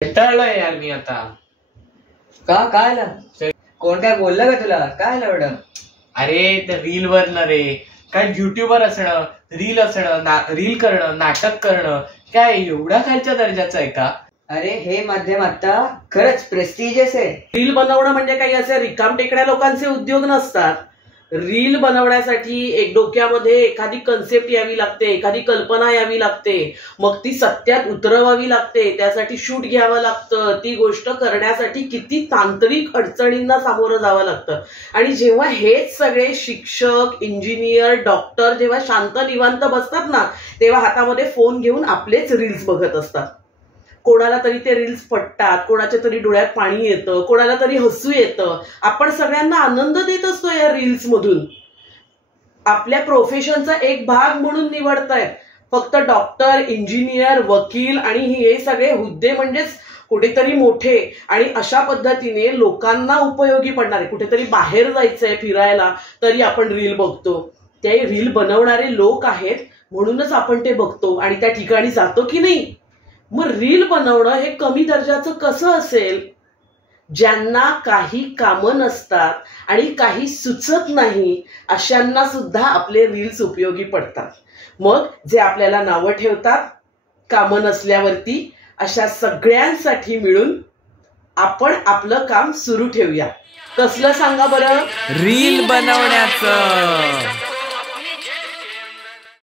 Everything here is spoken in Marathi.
कंटाळलोय यार मी आता। का काय ला कोण काय बोललं का तुला? काय एवढं? अरे त्या रील वर ना रे, काय युट्यूबर असणं, रील असणं, रील करणं, नाटक करणं काय एवढा खालच्या दर्जाचं आहे का? अरे हे माध्यम आता खरंच प्रेस्टिजियस आहे। रील बनवणं म्हणजे काही असे रिकाम टेकड्या लोकांचे उद्योग नसतात। रील बनवण्यासाठी एक डोक्यामध्ये एखादी कन्सेप्ट यावी लागते, एखादी कल्पना यावी लागते, मग ती सत्यात उतरवावी लागते, त्यासाठी शूट घ्यावं लागतं, ती गोष्ट करण्यासाठी किती तांत्रिक अडचणींना सामोरं जावं लागतं। आणि जेव्हा हेच सगळे शिक्षक, इंजिनियर, डॉक्टर जेव्हा शांत निवांत बसतात ना, तेव्हा हातामध्ये फोन घेऊन आपलेच रील्स बघत असतात। कोणाला तरी ते रील्स पटतात, कोणाच्या तरी डोळ्यात पाणी येतं, कोणाला तरी हसू येतं। आपण सगळ्यांना आनंद देत असतो या रील्स मधून। आपल्या प्रोफेशनचा एक भाग म्हणून निवडतायत। फक्त डॉक्टर, इंजिनियर, वकील आणि हे सगळे हुद्दे म्हणजेच कुठेतरी मोठे आणि अशा पद्धतीने लोकांना उपयोगी पडणारे। कुठेतरी बाहेर जायचंय फिरायला तरी आपण रील बघतो। ते रील बनवणारे लोक आहेत म्हणूनच आपण ते बघतो आणि त्या ठिकाणी जातो की नाही। मग रील बनवणं हे कमी दर्जाचं कसं असेल? ज्यांना काही कामं नसतात आणि काही सुचत नाही अशांना सुद्धा आपले रील्स उपयोगी पडतात। मग जे आपल्याला नावं ठेवतात कामं नसल्यावरती, अशा सगळ्यांसाठी मिळून आपण आपलं काम सुरू ठेवूया। कसलं सांगा बरं? रील बनवण्याचं।